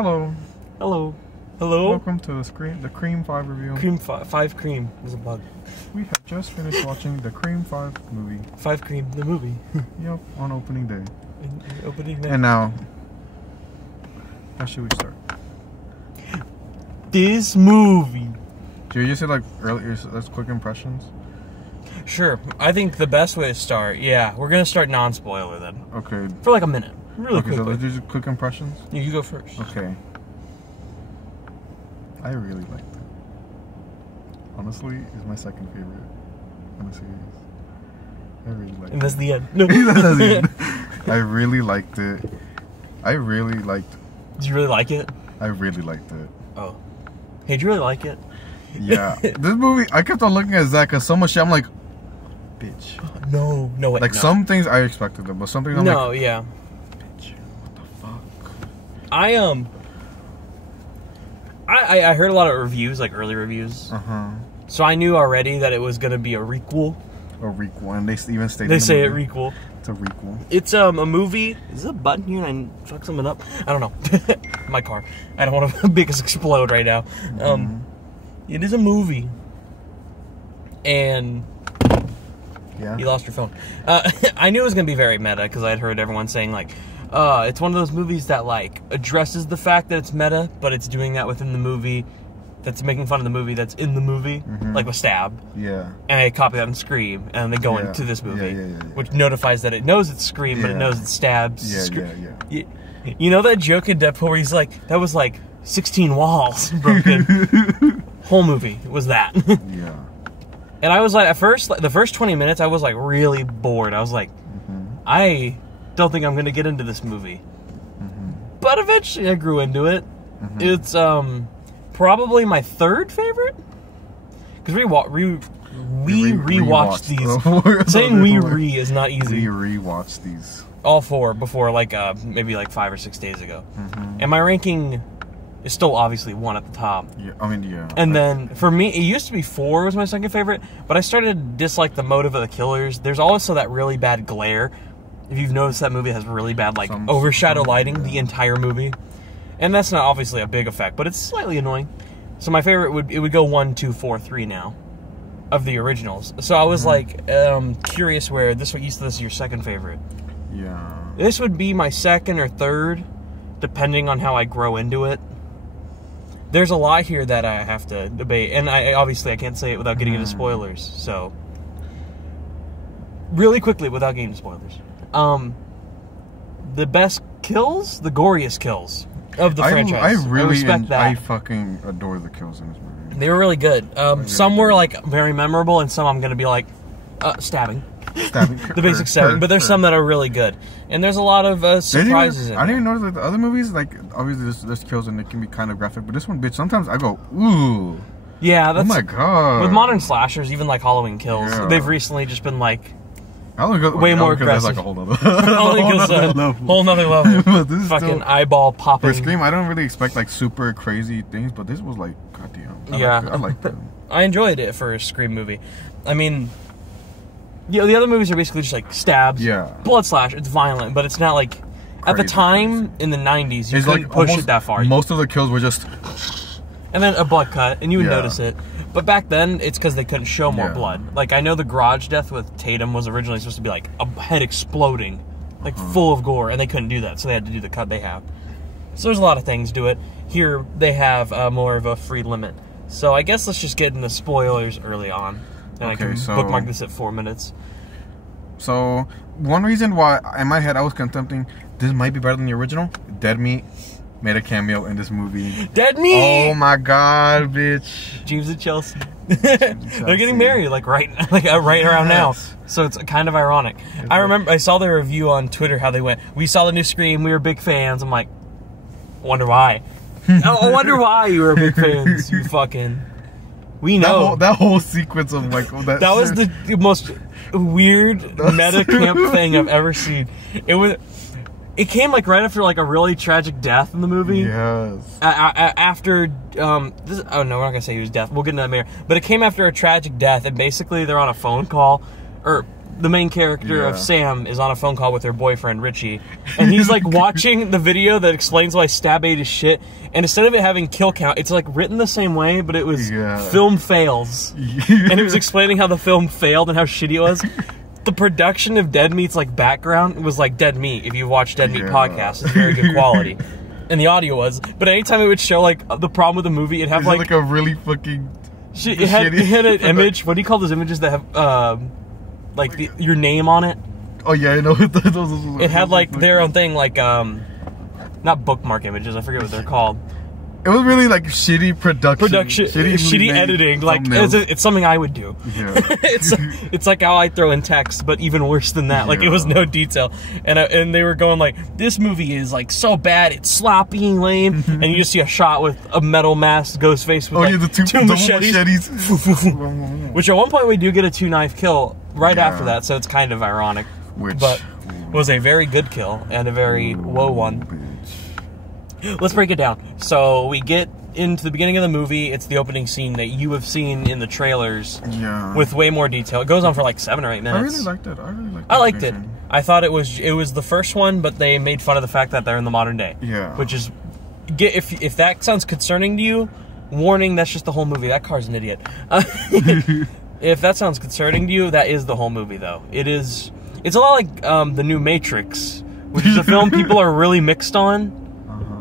Hello. Hello. Hello. Welcome to the Cream 5 review. Cream 5 Cream. There's a bug. We have just finished watching the Cream 5 movie. 5 Cream, the movie. Yep, on opening day. Opening day. And now, how should we start? This movie. Should we just say like let's quick impressions? Sure. I think the best way to start, yeah, we're gonna start non-spoiler then. Okay. For like a minute. Really okay, quickly. so let's do quick impressions? You go first. Okay. I really liked it. Honestly, it's my second favorite in the series. I really liked it. And that's the end. No. That's the end. I really liked it. Did you really like it? I really liked it. Oh. Hey, did you really like it? Yeah. This movie, I kept on looking at Zach because so much shit, I'm like, bitch. No, wait. Like, no. some things I expected them, but some things I'm like, no, yeah. bitch, what the fuck? I heard a lot of reviews, like early reviews. So I knew already that it was going to be a requel. A requel, and they even stated They say it requel. It's a requel. It's a movie. Is there a button here and I fuck something up? I don't know. My car. I don't want to make us explode right now. It is a movie. And Yeah. you lost your phone. I knew it was going to be very meta because I had heard everyone saying like, it's one of those movies that like addresses the fact that it's meta, but it's doing that within the movie. That's making fun of the movie that's in the movie, like with Stab. Yeah. And they copy that in Scream, and they go into this movie, which notifies that it knows it's Scream, but it knows it's Stab's. Yeah. You know that joke in Deadpool where he's like, that was like 16 walls broken. Whole movie was that. Yeah. And I was like, at first, the first 20 minutes, I was like really bored. I was like, I don't think I'm going to get into this movie. But eventually I grew into it. It's, probably my third favorite, because we rewatched these. Saying we is not easy. We rewatched these. All four before like maybe like 5 or 6 days ago, and my ranking is still obviously 1 at the top. Yeah, I mean, yeah. And then for me, it used to be 4 was my second favorite, but I started to dislike the motive of the killers. There's also that really bad glare. If you've noticed, that movie has really bad like overshadow lighting the entire movie. And that's not obviously a big effect, but it's slightly annoying. So my favorite would go 1, 2, 4, 3 now, of the originals. So I was like curious where this is your second favorite. Yeah. This would be my second or third, depending on how I grow into it. There's a lot here that I have to debate, and obviously I can't say it without getting into spoilers. So really quickly, without getting into spoilers, the best kills, the goriest kills of the franchise. I fucking adore the kills in this movie. They were really good. Some were like very memorable, and some I'm gonna be like stabbing. The basic stabbing, but there's some that are really good, and there's a lot of surprises. I didn't even notice that the other movies, like obviously there's kills and it can be kind of graphic, but this one, bitch, sometimes I go ooh. Yeah, that's, oh my god. With modern slashers, even like Halloween kills, they've recently just been like way more aggressive. That's like a whole nother whole nother level. But this is fucking still, eyeball popping. For Scream, I don't really expect like super crazy things, but this was like, goddamn. I liked it. I enjoyed it for a Scream movie. I mean, the other movies are basically just like stabs, blood slash. It's violent, but it's not like at the time in the 90s you couldn't push it that far. Most of the kills were just, and then a blood cut, and you would notice it. But back then, it's because they couldn't show more blood. Like, I know the garage death with Tatum was originally supposed to be, like, a head exploding, like, full of gore, and they couldn't do that, so they had to do the cut they have. So there's a lot of things to it. Here, they have more of a free limit. So I guess let's just get into spoilers early on. And I can bookmark this at 4 minutes. So, one reason why, in my head, I was contemplating, this might be better than the original, Dead Meat made a cameo in this movie. Dead Meat! Oh my god, bitch. James and Chelsea. They're getting married, like right around now. So it's kind of ironic. I remember I saw their review on Twitter how they went, we saw the new Scream, we were big fans. I'm like, wonder why. I wonder why you were big fans, you fucking. We know. That whole sequence of like that was the most weird meta camp thing I've ever seen. It came like right after like a really tragic death in the movie. Yes. After oh no, we're not gonna say he was death. We'll get into that later. But it came after a tragic death, and basically they're on a phone call, or the main character of Sam is on a phone call with her boyfriend Richie, and he's like watching the video that explains why Stab ate his shit, and instead of it having kill count, it's like written the same way, but it was film fails, and it was explaining how the film failed and how shitty it was. The production of Dead Meat's like background was like Dead Meat. If you watch Dead Meat podcast, it's very good quality, and the audio was. But anytime it would show like the problem with the movie, it'd have like a really fucking. It had an image. What do you call those images that have like your name on it? Oh yeah, I know. It had like their own thing, like not bookmark images. I forget what they're called. It was really like shitty production, shitty editing. Like it's something I would do. Yeah. it's like how I throw in text, but even worse than that. Like it was no detail, and they were going like, this movie is like so bad, it's sloppy and lame, and you just see a shot with a metal masked Ghostface with like two machetes. Which at one point we do get a 2-knife kill right after that, so it's kind of ironic. But was a very good kill and a very woe one. Let's break it down. So we get into the beginning of the movie. It's the opening scene that you have seen in the trailers. Yeah. With way more detail. It goes on for like 7 or 8 minutes. I really liked it. I liked it. I thought it was the first one, but they made fun of the fact that they're in the modern day. Yeah. Which is, if that sounds concerning to you, warning, that's just the whole movie. That car's an idiot. If that sounds concerning to you, that is the whole movie, though. It's a lot like the new Matrix, which is a film people are really mixed on.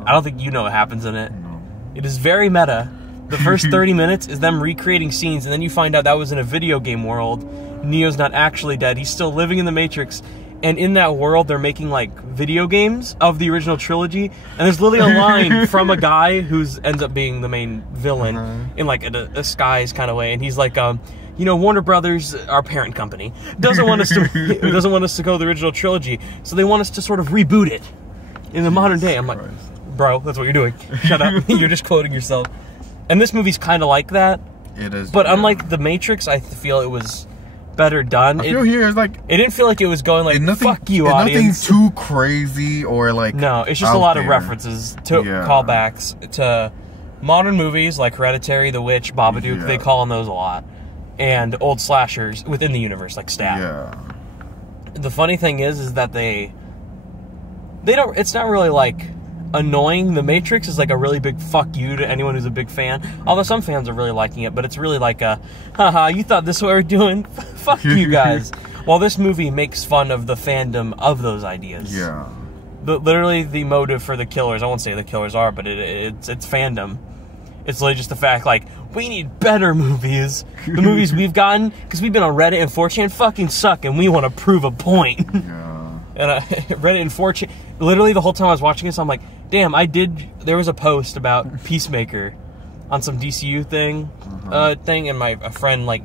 I don't think you know what happens in it. No. It is very meta. The first 30 minutes is them recreating scenes, and then you find out that was in a video game world. Neo's not actually dead. He's still living in the Matrix. And in that world, they're making, like, video games of the original trilogy. And there's literally a line from a guy who ends up being the main villain in, like, a disguise kind of way. And he's like, you know, Warner Brothers, our parent company, doesn't want us to go the original trilogy. So they want us to sort of reboot it in the modern day. I'm like, bro, that's what you're doing. Shut up. You're just quoting yourself. And this movie's kind of like that. It is. But unlike The Matrix, I feel it was better done. I feel here is like... It didn't feel like it was going like, fuck you, audience. Nothing too crazy or like... No, it's just a lot of references to callbacks to modern movies like Hereditary, The Witch, Babadook. They call on those a lot. And old slashers within the universe, like Stab. Yeah. The funny thing is that they don't... It's not really like... annoying. The Matrix is like a really big fuck you to anyone who's a big fan, although some fans are really liking it, but it's really like a haha, you thought this is what we're doing? Fuck you guys. While this movie makes fun of the fandom of those ideas. Yeah. Literally the motive for the killers, I won't say the killers are, but it's fandom. It's literally just the fact like, we need better movies. The movies we've gotten, because we've been on Reddit and 4chan, fucking suck, and we want to prove a point. Yeah. And Reddit and 4chan, literally the whole time I was watching this, I'm like, damn, there was a post about Peacemaker on some DCU thing, and a friend, like,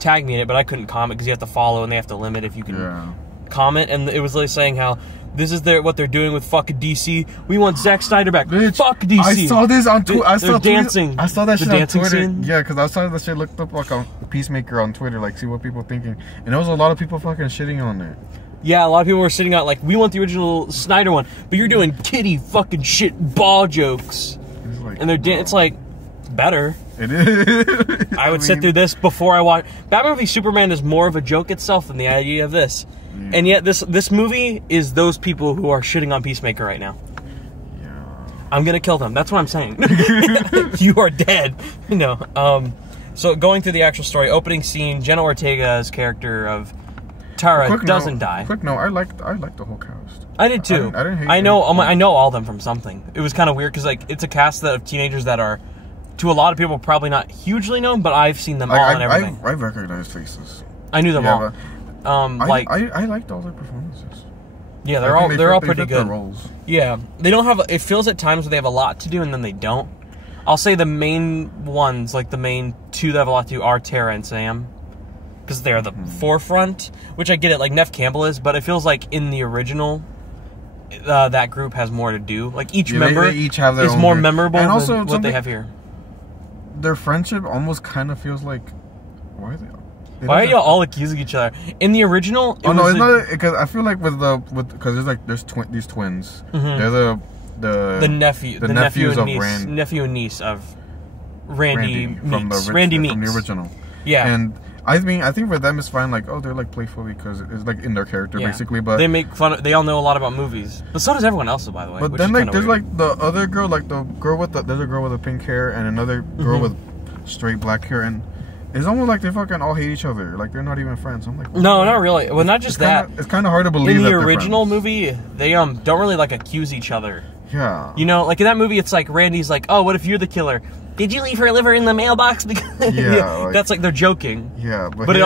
tagged me in it, but I couldn't comment because you have to follow and they have to limit if you can comment, and it was literally saying how this is what they're doing with fucking DC. We want Zack Snyder back. Bitch, fuck DC. I saw this on Twitter. I saw dancing. I saw that shit on Twitter. Scene? Yeah, because I saw that shit looked up like on Peacemaker on Twitter, like see what people are thinking, and there was a lot of people fucking shitting on it. Yeah, a lot of people were sitting out like, we want the original Snyder one, but you're doing kitty fucking shit ball jokes. Like, and it's like, better. It is. I would sit through this before I watch. Batman v Superman is more of a joke itself than the idea of this. Yeah. And yet this movie is those people who are shitting on Peacemaker right now. Yeah. I'm gonna kill them. That's what I'm saying. You are dead. No. So going through the actual story, opening scene, Jenna Ortega's character of Tara doesn't die. Quick note, I liked the whole cast. I did too. I didn't hate I know all of them from something. It was kind of weird because like it's a cast of teenagers that are, to a lot of people, probably not hugely known, but I've seen them all and everything. I recognize faces. I knew them all. I liked all their performances. Yeah, they're all pretty good. Roles. Yeah, they don't have. It feels at times where they have a lot to do and then they don't. I'll say the main ones, like the main two that have a lot to do, are Tara and Sam. Because they're the forefront, which I get it, like Neff Campbell is, but it feels like in the original, that group has more to do. Like each member they each have their is own more memorable and also than what they have here. Their friendship almost kind of feels like, why are y'all all accusing each other? In the original, it's not because I feel like because there's these twins. They're the nephews and niece of Randy from the original. Yeah, and I mean, I think for them it's fine. Like, oh, they're like playful because it's like in their character basically. But they make fun. They all know a lot about movies, but so does everyone else, by the way. But then like there's like the other girl, like the girl with there's a girl with the pink hair and another girl with straight black hair, and it's almost like they fucking all hate each other. Like they're not even friends. I'm like, no, not really. Well, not just that. It's kind of hard to believe. In the original movie, they don't really like accuse each other. Yeah. You know, like in that movie, it's like Randy's like, oh, what if you're the killer? Did you leave her liver in the mailbox? Because yeah, that's like they're joking. Yeah, but it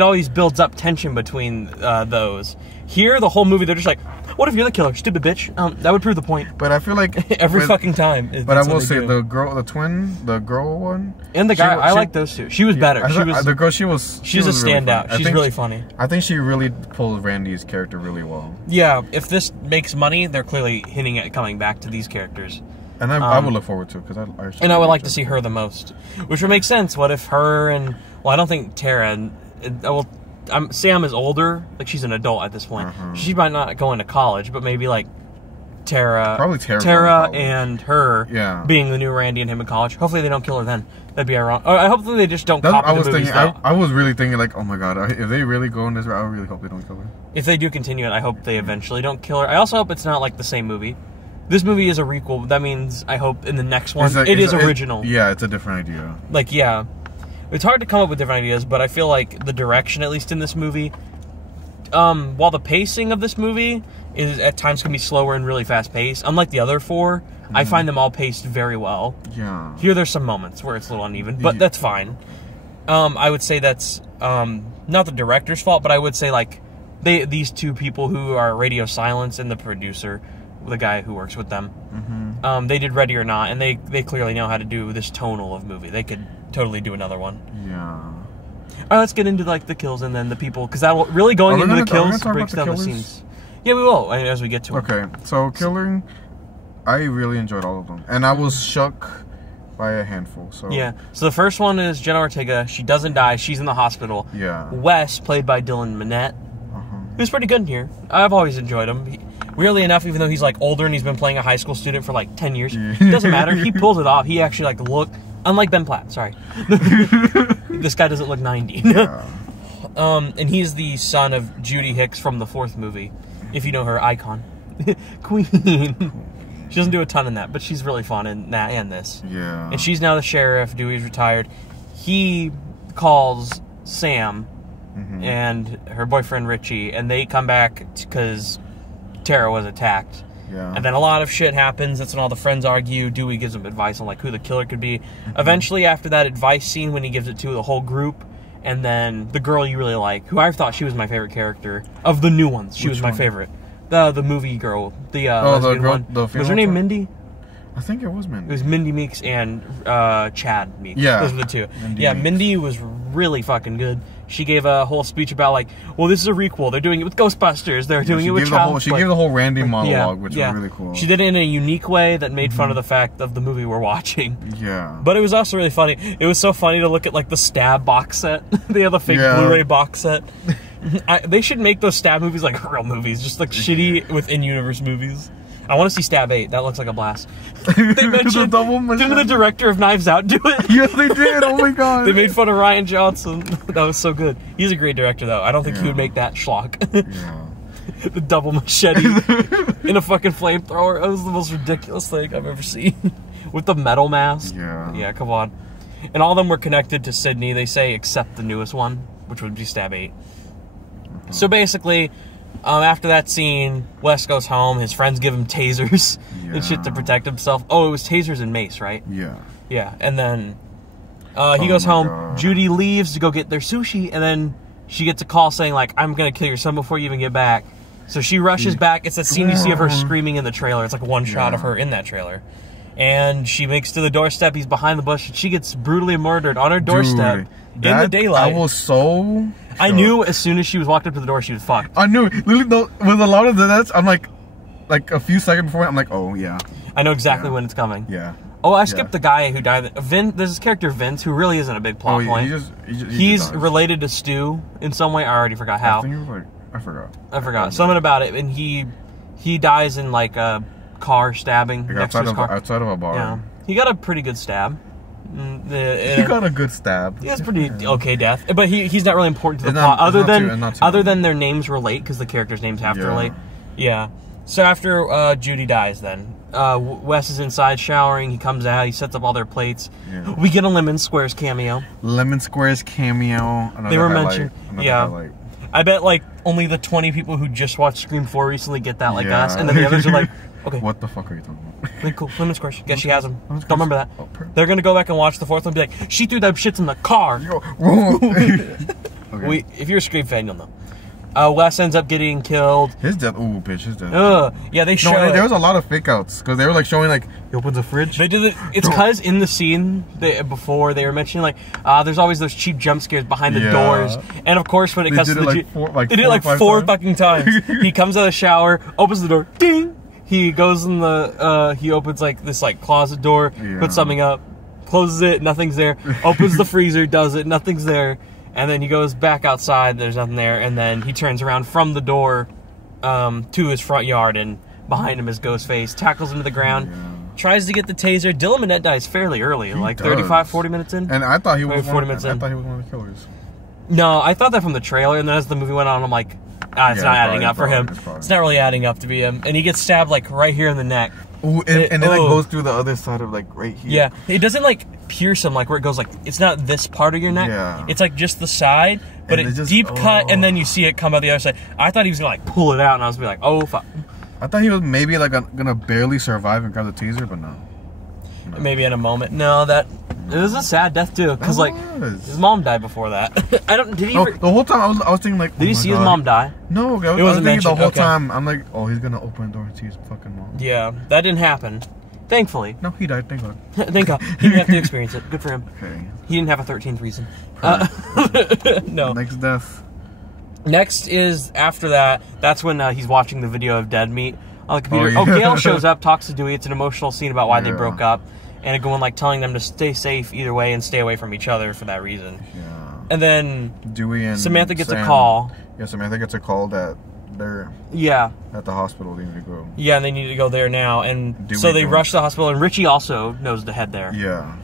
always builds up tension between those. Here, the whole movie, they're just like, what if you're the killer, stupid bitch? That would prove the point. But I feel like every fucking time. But I will say the girl one, and the guy, I like those two. She was better. The girl, she was a standout. Really She's really funny. I think she really pulled Randy's character really well. Yeah, if this makes money, they're clearly hinting at coming back to these characters. And I would look forward to it because I would like to see her the most, which would make sense. What if her and I don't think Tara Sam is older, like she's an adult at this point. She might not go into college, but maybe like Tara and her being the new Randy and him in college. Hopefully they don't kill her then. That'd be ironic. I hope they just don't copy the movies. I was really thinking like, oh my god, if they really go in this route, I really hope they don't kill her. If they do continue it, I hope they eventually don't kill her. I also hope it's not like the same movie. This movie is a requel. That means I hope in the next one it is original. Yeah, it's a different idea. Like, yeah. It's hard to come up with different ideas, but I feel like the direction, at least in this movie, while the pacing of this movie is at times can be slower and really fast paced, unlike the other four, I find them all paced very well. Yeah. Here there's some moments where it's a little uneven, but that's fine. I would say that's not the director's fault, but I would say like these two people who are Radio Silence and the producer, the guy who works with them, they did Ready or Not, and they clearly know how to do this tonal of movie. They could totally do another one. Yeah. All right, let's get into like the kills and then the people, because that will really going into the kills breaks down the scenes. Yeah, we will as we get to them. Okay, so killing, I really enjoyed all of them, and I was shook by a handful. So yeah, so the first one is Jenna Ortega. She doesn't die. She's in the hospital. Yeah. Wes, played by Dylan Minnette, he was pretty good in here. I've always enjoyed him. Weirdly enough, even though he's like older and he's been playing a high school student for like 10 years, it doesn't matter. He pulls it off. He actually like looked, unlike Ben Platt, sorry. This guy doesn't look 90. Yeah. And he's the son of Judy Hicks from the fourth movie, if you know her, Icon. Queen. She doesn't do a ton in that, but she's really fun in that and this. Yeah. And she's now the sheriff. Dewey's retired. He calls Sam and her boyfriend Richie, and they come back because Tara was attacked. Yeah. And then a lot of shit happens. That's when all the friends argue. Dewey gives them advice on like who the killer could be. Eventually, after that advice scene, when he gives it to the whole group, and then the girl you really like, who I thought she was my favorite character of the new ones. She was my favorite. The movie girl, the lesbian one. Was her name Mindy? I think it was Mindy. It was Mindy Meeks and Chad Meeks. Yeah. Those were the two. Mindy was really fucking good. She gave a whole speech about like, well, this is a requel. They're doing it with Ghostbusters. They're doing it with Child's Play. She gave the whole Randy monologue, which was really cool. She did it in a unique way that made fun of the fact of the movie we're watching. Yeah. But it was also really funny. It was so funny to look at like the Stab box set. They have the fake Blu-ray box set. They should make those Stab movies like real movies, just like shitty with in-universe movies. I want to see Stab 8. That looks like a blast. They mentioned, didn't the director of Knives Out do it? Yeah, they did. Oh my god. They made fun of Rian Johnson. That was so good. He's a great director, though. I don't think he would make that schlock. Yeah. The double machete in a fucking flamethrower. That was the most ridiculous thing I've ever seen. With the metal mask. Yeah. Yeah, come on. And all of them were connected to Sydney, they say, except the newest one, which would be Stab 8. So basically, after that scene, Wes goes home. His friends give him tasers and shit to protect himself. Oh, it was tasers and mace, right? Yeah. Yeah, and then he goes home. God. Judy leaves to go get their sushi, and then she gets a call saying, like, I'm going to kill your son before you even get back. So she rushes back. It's that scene you see of her screaming in the trailer. It's like one shot of her in that trailer. And she makes to the doorstep. He's behind the bush. And she gets brutally murdered on her doorstep in the daylight. I was so... I knew as soon as she was walked up to the door, she was fucked. I knew. Literally, with a lot of that, I'm like a few seconds before, I'm like, oh, yeah. I know exactly when it's coming. Yeah. Oh, I skipped the guy who died. There's this character, Vince, who really isn't a big plot point. He's related to Stu in some way. I already forgot how. I forgot. I forgot. Something about it. And he dies in like a car stabbing next to his car. Outside of a bar. Yeah. He got a pretty good stab. He got a good stab. He has pretty okay death, but he's not really important to the plot, other than their names relate, because the characters' names have to relate. Yeah. So after Judy dies, then Wes is inside showering. He comes out. He sets up all their plates. Yeah. We get a Lemon Squares cameo. Lemon Squares cameo. They were mentioned. Yeah. I bet like only the 20 people who just watched Scream 4 recently get that, like us, and then the others are like, okay. What the fuck are you talking about? Like, cool. Lemon Squares. Guess she has them. Don't remember that. Oh, they're gonna go back and watch the fourth one and be like, she threw them shits in the car. Okay. If you're a Scream fan, you'll know. Wes ends up getting killed. His death, ooh, bitch, his death. Yeah, they show. There was a lot of fake outs because they were like showing like he opens a fridge. They did it. It's because in the scene before they were mentioning like there's always those cheap jump scares behind the doors, and of course when it comes to the they did it like four fucking times. He comes out of the shower, opens the door, ding. He goes in the he opens like this like closet door, puts something up, closes it, nothing's there. Opens the freezer, does it, nothing's there. And then he goes back outside, there's nothing there, and then he turns around from the door to his front yard, and behind him is Ghostface, tackles him to the ground, tries to get the taser. Dylan Minnette dies fairly early, like 35, 40 minutes in. And I thought he was 40 minutes in. I thought he was one of the killers. No, I thought that from the trailer, and then as the movie went on, I'm like, it's not adding up for him. It's not really adding up to be him. And he gets stabbed like right here in the neck. Ooh, and then it goes through the other side of like right here. Yeah, it doesn't like pierce him like where it goes like it's not this part of your neck. Yeah, it's like just the side, but it's deep cut, and then you see it come out the other side. I thought he was gonna like pull it out, and I was gonna be like, oh fuck. I thought he was maybe like gonna barely survive and grab the taser, but no. Maybe in a moment. No, it was a sad death too, because like his mom died before that. I don't. Did he? No, the whole time I was thinking like, did you see his mom die? No, I was thinking the whole time. I'm like, oh, he's gonna open the door and see his fucking mom. Yeah, that didn't happen. Thankfully. No, he died. Thank God. Thank God. He didn't have to experience it. Good for him. Okay. He didn't have a 13th reason. No. Next death. Next is after that. That's when he's watching the video of dead meat on the computer. Oh, Gail shows up, talks to Dewey. It's an emotional scene about why they broke up. And going like telling them to stay safe either way and stay away from each other for that reason. Yeah. And then Dewey and Samantha gets a call. Yeah, Samantha gets a call that they're at the hospital. They need to go. Yeah, and they need to go there now. And so they rush to the hospital. And Richie also knows to head there. Yeah.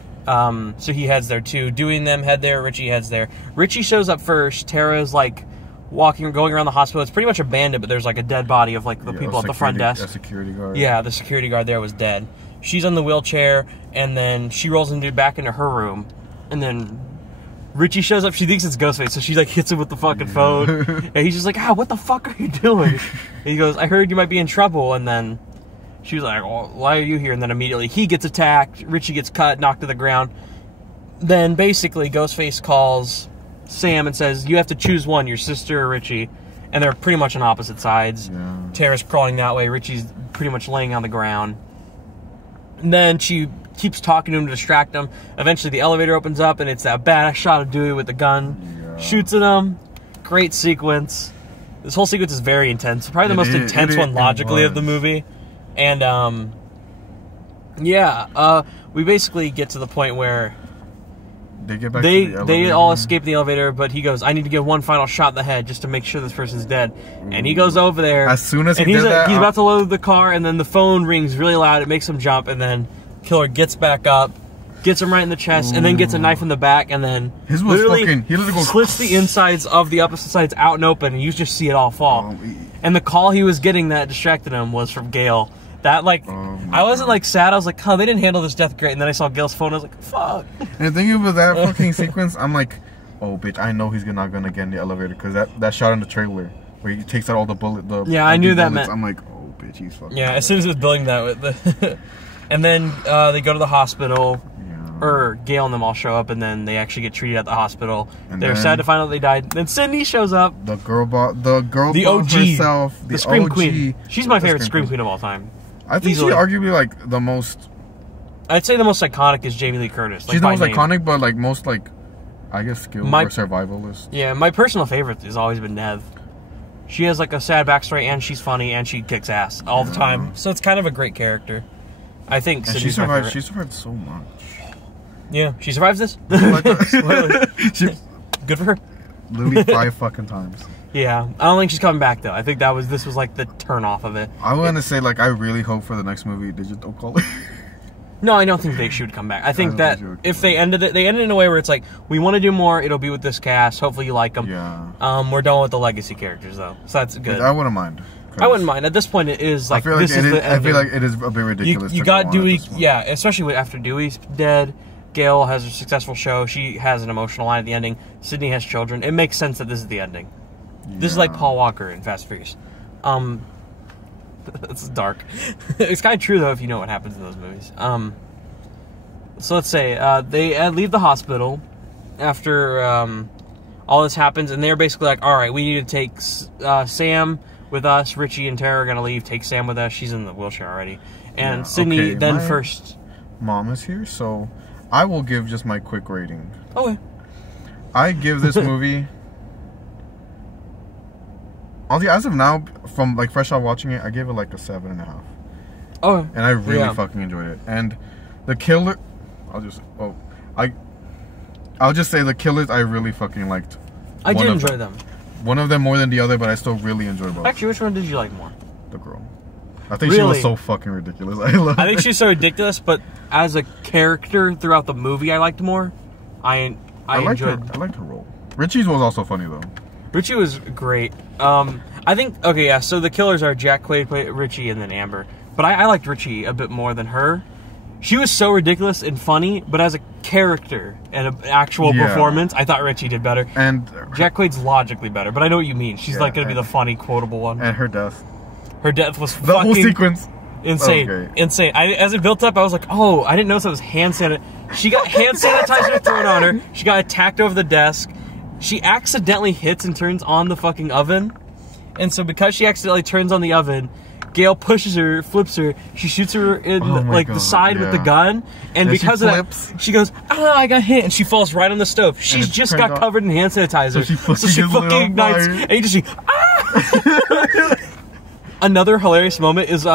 So he heads there too. Dewey and them head there. Richie heads there. Richie shows up first. Tara's like going around the hospital. It's pretty much abandoned, but there's like a dead body of like the people at the front desk. A security guard. Yeah, the security guard there was dead. She's on the wheelchair, and then she rolls back into her room, and then Richie shows up. She thinks it's Ghostface, so she like hits him with the fucking phone, and he's just like, what the fuck are you doing? And he goes, I heard you might be in trouble, and then she was like, well, why are you here? And then immediately he gets attacked, Richie gets cut, knocked to the ground. Then basically Ghostface calls Sam and says, you have to choose one, your sister or Richie, and they're pretty much on opposite sides. Yeah. Tara's crawling that way, Richie's pretty much laying on the ground. And then she keeps talking to him to distract him. Eventually the elevator opens up and it's that badass shot of Dewey with the gun. Shoots at him. Great sequence. This whole sequence is very intense. Probably the most intense one logically of the movie. And we basically get to the point where they get back to the elevator. They all escape the elevator, but he goes, I need to give one final shot in the head just to make sure this person's dead. And he goes over there. As soon as he's about to load the car, and then the phone rings really loud. It makes him jump, and then Killer gets back up, gets him right in the chest, and then gets a knife in the back, and then he literally slits the insides of the opposite sides out and open, and you just see it all fall. And the call he was getting that distracted him was from Gail. That, like, I wasn't, like, sad. I was like, they didn't handle this death great. And then I saw Gail's phone. I was like, fuck. And the thing about that fucking sequence, I'm like, oh, bitch, I know he's not going to get in the elevator. Because that shot in the trailer where he takes out all the bullets. Yeah, I knew that meant. I'm like, oh, bitch, he's fucking. Yeah, as soon as it was building that. And then they go to the hospital. Or Gail and them all show up. And then they actually get treated at the hospital. And they're sad to find out they died. Then Sydney shows up. The OG herself. The Scream Queen. She's my favorite Scream Queen of all time. I think she's arguably like the most. I'd say the most iconic is Jamie Lee Curtis. Like, she's the most iconic, but like most like, I guess skilled or survivalist. Yeah, my personal favorite has always been Nev. She has like a sad backstory, and she's funny, and she kicks ass all the time. So it's kind of a great character. I think. And she survived. She survived so much. Yeah, she survives this. Good for her. Literally 5 fucking times. Yeah, I don't think she's coming back though. I think this was like the turn off of it. I want to say like I really hope for the next movie they just don't call her. No, I don't think she would come back. I think that if they ended it in a way where it's like, we want to do more, it'll be with this cast, hopefully you like them. Yeah. We're done with the legacy characters, though, so that's good. I wouldn't mind. I wouldn't mind. At this point, it is like, I feel like it is a bit ridiculous. You got Dewey, yeah, especially after Dewey's dead. Gail has a successful show. She has an emotional line at the ending. Sydney has children. It makes sense that this is the ending. Yeah. This is like Paul Walker in Fast and Furious. It's dark. It's kind of true, though, if you know what happens in those movies. So let's say they leave the hospital after all this happens, and they're basically like, all right, we need to take Sam with us. Richie and Tara are going to leave. Take Sam with us. She's in the wheelchair already. And Sydney then first... Mom is here, so I will give just my quick rating. Okay. I give this movie... Honestly, as of now, from like fresh out watching it, I gave it like a 7.5. Oh, and I really fucking enjoyed it. And the killer, I'll just say the killers I really fucking liked. I did enjoy them. One of them more than the other, but I still really enjoyed both. Actually, which one did you like more? The girl. I think she was so fucking ridiculous. I think she's so ridiculous, but as a character throughout the movie, I liked more. I enjoyed. I liked her role. Richie's was also funny though. Richie was great. I think, okay, yeah, so the killers are Jack Quaid, Richie, and then Amber. But I liked Richie a bit more than her. She was so ridiculous and funny, but as a character and an actual performance, I thought Richie did better. And Jack Quaid's logically better, but I know what you mean. She's like going to be the funny, quotable one. And her death. Her death was the whole sequence. Insane. Insane. As it built up, I was like, oh, I didn't notice it was hand sanitizer. She got hand sanitizer thrown on her. She got attacked over the desk. She accidentally hits and turns on the fucking oven. And so because she accidentally turns on the oven, Gail pushes her, flips her, she shoots her in the side with the gun, and because of that, she goes, ah, I got hit, and she falls right on the stove. She's just got covered in hand sanitizer, so she fucking ignites, and you just see, ah! Another hilarious moment is,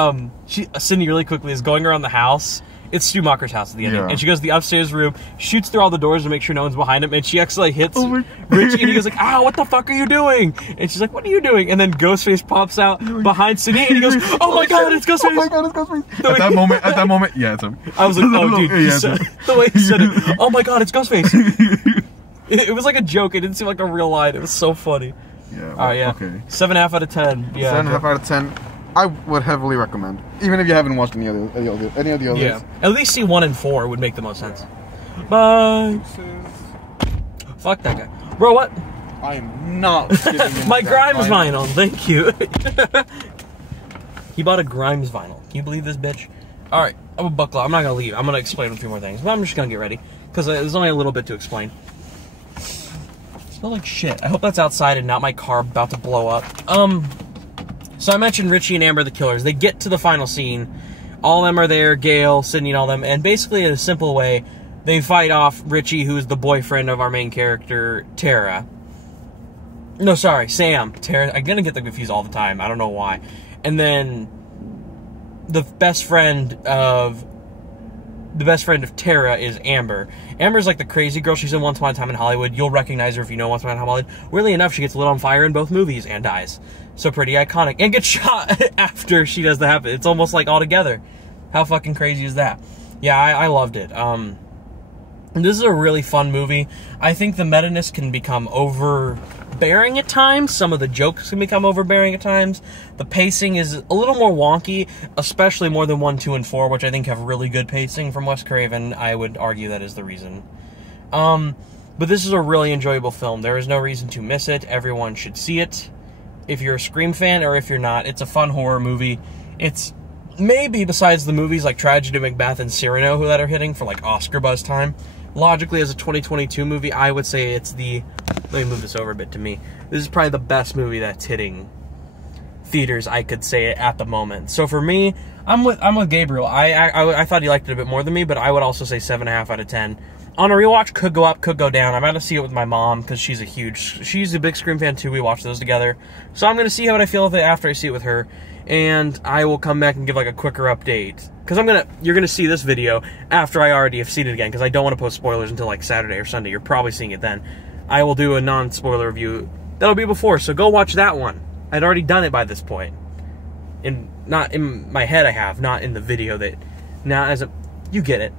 Sydney really quickly is going around the house. It's Schumacher's house at the end, and she goes to the upstairs room, shoots through all the doors to make sure no one's behind him, and she accidentally hits Richie, and he goes like, "Ah, what the fuck are you doing?" And she's like, "What are you doing?" And then Ghostface pops out behind Sydney, and he goes, "Oh my god, it's Ghostface!" Oh my god, it's Ghostface! At that moment, yeah, it's him. I was like, "Oh, dude," the way he said it. Oh my god, it's Ghostface! It was like a joke. It didn't seem like a real line. It was so funny. Yeah. All right, yeah. Okay. 7.5 out of 10. Yeah. 7.5 out of 10. I would heavily recommend, even if you haven't watched any of the others. Yeah, at least see 1 and 4 would make the most sense. Bye. Fuck that guy, bro. What? I am not. My Grimes vinyl. Thank you. He bought a Grimes vinyl. Can you believe this bitch? All right, I'm gonna buckle up. I'm not gonna leave. I'm gonna explain a few more things, but I'm just gonna get ready because there's only a little bit to explain. Smell like shit. I hope that's outside and not my car about to blow up. So I mentioned Richie and Amber, the killers. They get to the final scene. All of them are there, Gail, Sydney, and all them. And basically, in a simple way, they fight off Richie, who's the boyfriend of our main character, Tara. No, sorry, Sam. Tara. I'm gonna get them confused all the time. I don't know why. And then the best friend of Tara is Amber. Amber's like the crazy girl. She's in Once Upon a Time in Hollywood. You'll recognize her if you know Once Upon a Time in Hollywood. Weirdly enough, she gets lit on fire in both movies and dies. So pretty iconic. And gets shot after she does that happen. It's almost like all together. How fucking crazy is that? Yeah, I loved it. This is a really fun movie. I think the meta-ness can become overbearing at times. Some of the jokes can become overbearing at times. The pacing is a little more wonky, especially more than 1, 2, and 4, which I think have really good pacing from Wes Craven. I would argue that is the reason. But this is a really enjoyable film. There is no reason to miss it. Everyone should see it. If you're a Scream fan or if you're not, it's a fun horror movie. It's maybe, besides the movies like Tragedy, Macbeth, and Cyrano that are hitting for like Oscar buzz time, logically as a 2022 movie, I would say it's the... Let me move this over a bit to me. This is probably the best movie that's hitting theaters, I could say, at the moment. So for me, I'm with Gabriel. I thought he liked it a bit more than me, but I would also say 7.5 out of 10. On a rewatch, could go up, could go down. I'm about to see it with my mom, because she's a big Scream fan too. We watch those together. So I'm going to see how I feel with it after I see it with her. And I will come back and give like a quicker update. Because you're going to see this video after I already have seen it again, because I don't want to post spoilers until like Saturday or Sunday. You're probably seeing it then. I will do a non-spoiler review. That'll be before, so go watch that one. I'd already done it by this point. Not in my head I have, not in the video that... Now, You get it.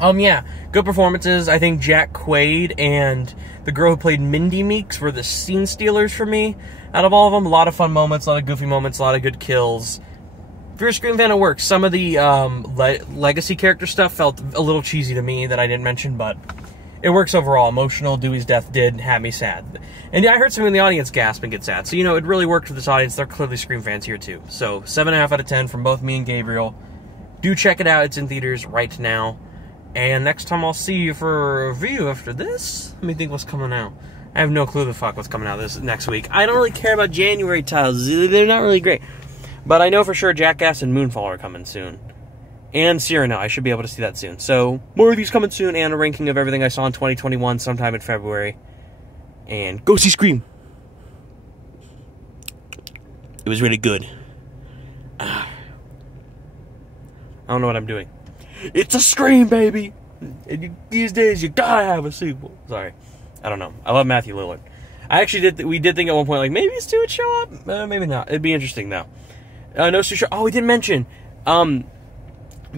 Yeah, good performances. I think Jack Quaid and the girl who played Mindy Meeks were the scene stealers for me. Out of all of them, a lot of fun moments, a lot of goofy moments, a lot of good kills. If you're a Scream fan, it works. Some of the legacy character stuff felt a little cheesy to me that I didn't mention, but it works overall. Emotional. Dewey's death did have me sad. And yeah, I heard someone in the audience gasp and get sad. So, you know, it really worked for this audience. They're clearly Scream fans here, too. So, 7.5 out of 10 from both me and Gabriel. Do check it out. It's in theaters right now. And next time I'll see you for a review after this. Let me think what's coming out. I have no clue the fuck what's coming out this next week. I don't really care about January titles. They're not really great. But I know for sure Jackass and Moonfall are coming soon. And Cyrano. I should be able to see that soon. So, more of these coming soon, and a ranking of everything I saw in 2021 sometime in February. And go see Scream. It was really good. I don't know what I'm doing. It's a Scream, baby! And these days, you gotta have a sequel. Sorry. I don't know. I love Matthew Lillard. I actually we did think at one point, like, maybe Stu would show up? Maybe not. It'd be interesting, though. No Stu show. Oh, we didn't mention.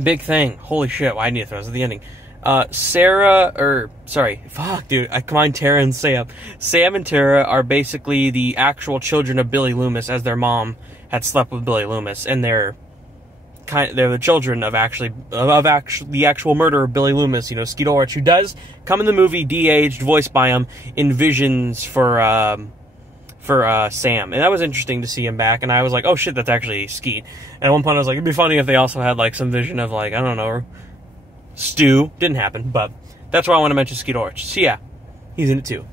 Big thing. Holy shit. Why need to throw this at the ending? I combined Tara and Sam. Sam and Tara are basically the actual children of Billy Loomis, as their mom had slept with Billy Loomis, and they're the children of the actual murderer of Billy Loomis, you know, Skeet Ulrich, who does come in the movie de-aged, voiced by him in visions for Sam. And that was interesting to see him back, and I was like, oh shit, that's actually Skeet. And at one point I was like, it'd be funny if they also had like some vision of, like, I don't know, Stu. Didn't happen, but that's why I want to mention Skeet Ulrich. So yeah, he's in it too.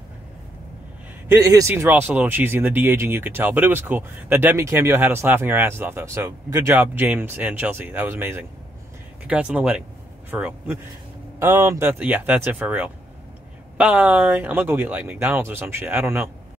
His scenes were also a little cheesy, and the de-aging you could tell, but it was cool. That Dead Meat cameo had us laughing our asses off, though, so good job, James and Chelsea. That was amazing. Congrats on the wedding, for real. That's it for real. Bye! I'm gonna go get, like, McDonald's or some shit. I don't know.